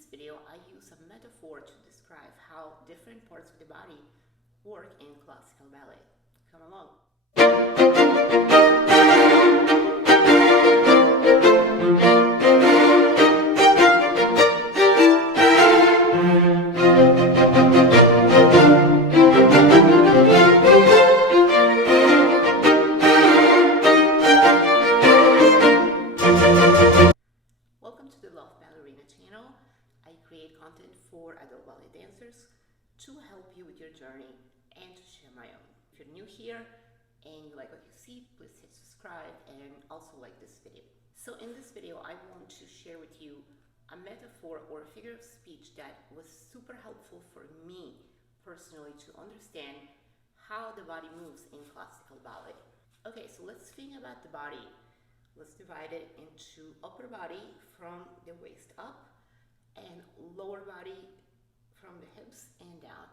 this video, I use a metaphor to describe how different parts of the body work in classical ballet. Come along. Welcome to the Love Ballerina channel. I create content for adult ballet dancers to help you with your journey and to share my own. If you're new here and you like what you see, please hit subscribe and also like this video. So in this video, I want to share with you a metaphor or a figure of speech that was super helpful for me personally to understand how the body moves in classical ballet. Okay, so let's think about the body. Let's divide it into upper body from the waist up and lower body from the hips and down.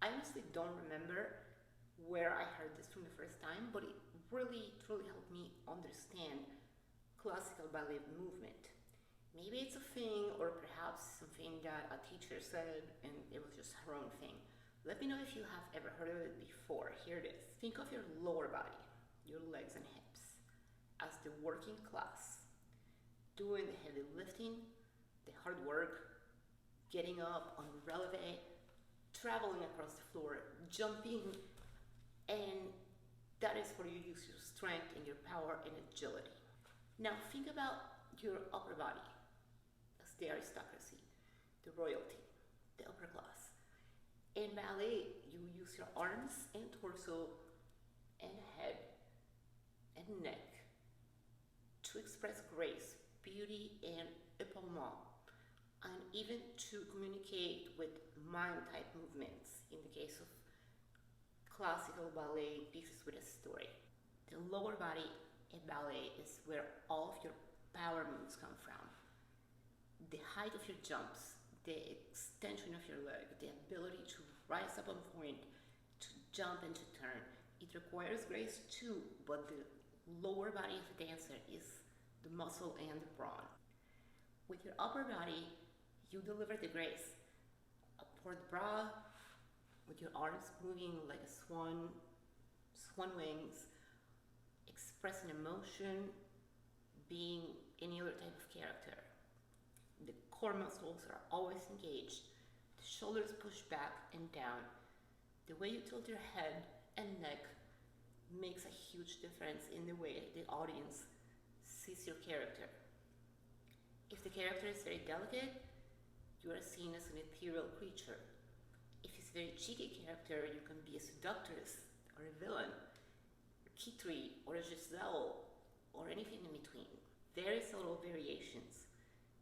I honestly don't remember where I heard this from the first time, but it really truly helped me understand classical ballet movement. Maybe it's a thing or perhaps something that a teacher said and it was just her own thing. Let me know if you have ever heard of it before. Here it is. Think of your lower body, your legs and hips, as the working class, doing the heavy lifting, the hard work, getting up on releve, traveling across the floor, jumping, and that is where you use your strength and your power and agility. Now think about your upper body as the aristocracy, the royalty, the upper class. In ballet, you use your arms and torso and head and neck to express grace, beauty, and epaulement, and even to communicate with mime-type movements in the case of classical ballet pieces with a story. The lower body in ballet is where all of your power moves come from. The height of your jumps, the extension of your leg, the ability to rise up on point, to jump and to turn. It requires grace too, but the lower body of the dancer is the muscle and the brawn. With your upper body, you deliver the grace. Upward bra, with your arms moving like a swan wings, expressing emotion, being any other type of character. The core muscles are always engaged. The shoulders push back and down. The way you tilt your head and neck makes a huge difference in the way the audience sees your character. If the character is very delicate, you are seen as an ethereal creature. If it's a very cheeky character, you can be a seductress or a villain, a Kitri or a Giselle or anything in between. Very subtle variations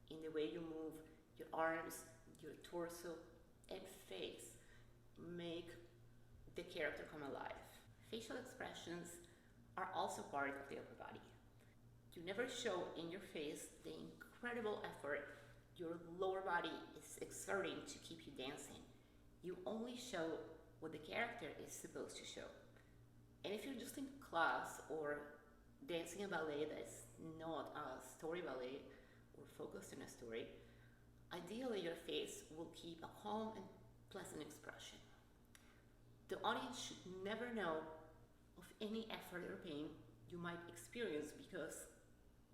in the way you move your arms, your torso, and face make the character come alive. Facial expressions are also part of the upper body. You never show in your face the incredible effort your lower body is exerting to keep you dancing. You only show what the character is supposed to show. And if you're just in class or dancing a ballet that's not a story ballet or focused on a story, ideally your face will keep a calm and pleasant expression. The audience should never know of any effort or pain you might experience because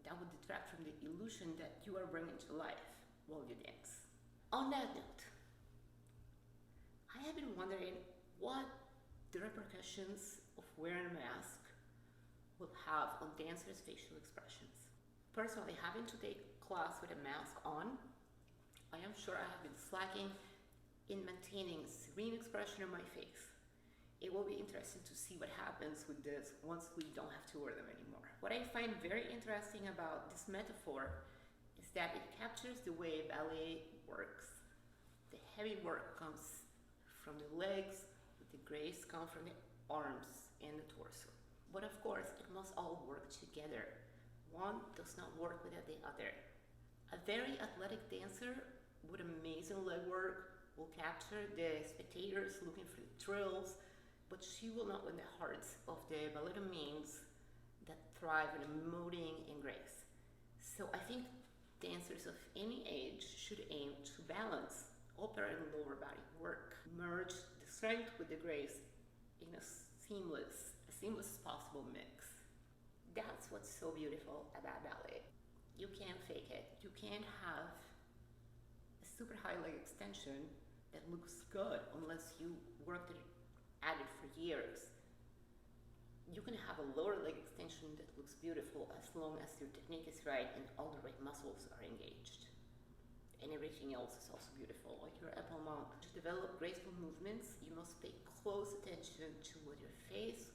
that would detract from the illusion that you are bringing to life while you dance. On that note, I have been wondering what the repercussions of wearing a mask will have on dancers' facial expressions. Personally, having to take class with a mask on, I am sure I have been slacking in maintaining a serene expression on my face. It will be interesting to see what happens with this once we don't have to wear them anymore. What I find very interesting about this metaphor is that it captures the way ballet works. The heavy work comes from the legs, the grace comes from the arms and the torso. But of course, it must all work together. One does not work without the other. A very athletic dancer with amazing leg work will capture the spectators looking for the thrills, but she will not win the hearts of the ballerines that thrive in emoting and grace. So I think Dancers of any age should aim to balance upper and lower body work, merge the strength with the grace in a seamless possible mix. That's what's so beautiful about ballet. You can't fake it. You can't have a super high leg extension that looks good unless you worked at it for years. You can have a lower leg extension that looks beautiful as long as your technique is right and all the right muscles are engaged. And everything else is also beautiful, like your épaulement. To develop graceful movements, you must pay close attention to what your face,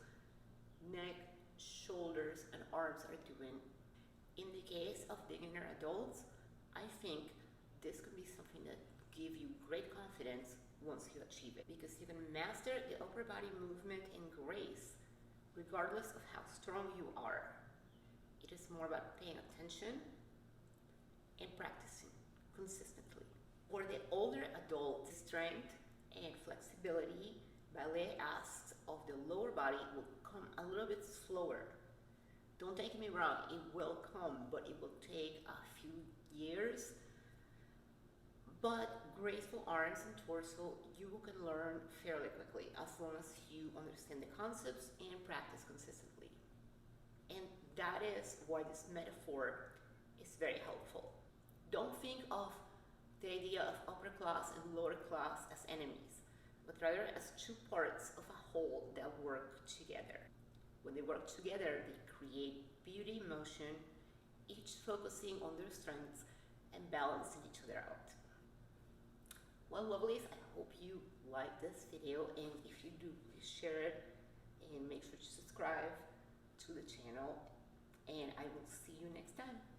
neck, shoulders, and arms are doing. In the case of beginner adults, I think this could be something that give you great confidence once you achieve it, because you can master the upper body movement and grace regardless of how strong you are. It is more about paying attention and practicing consistently. For the older adult, strength and flexibility, ballet asks of the lower body will come a little bit slower. Don't take me wrong, it will come, but it will take a few years. But graceful arms and torso, you can learn fairly quickly as long as you understand the concepts and practice consistently. And that is why this metaphor is very helpful. Don't think of the idea of upper class and lower class as enemies, but rather as two parts of a whole that work together. When they work together, they create beauty in motion, each focusing on their strengths and balancing each other out. Well, lovelies, I hope you liked this video, and if you do, please share it and make sure to subscribe to the channel, and I will see you next time.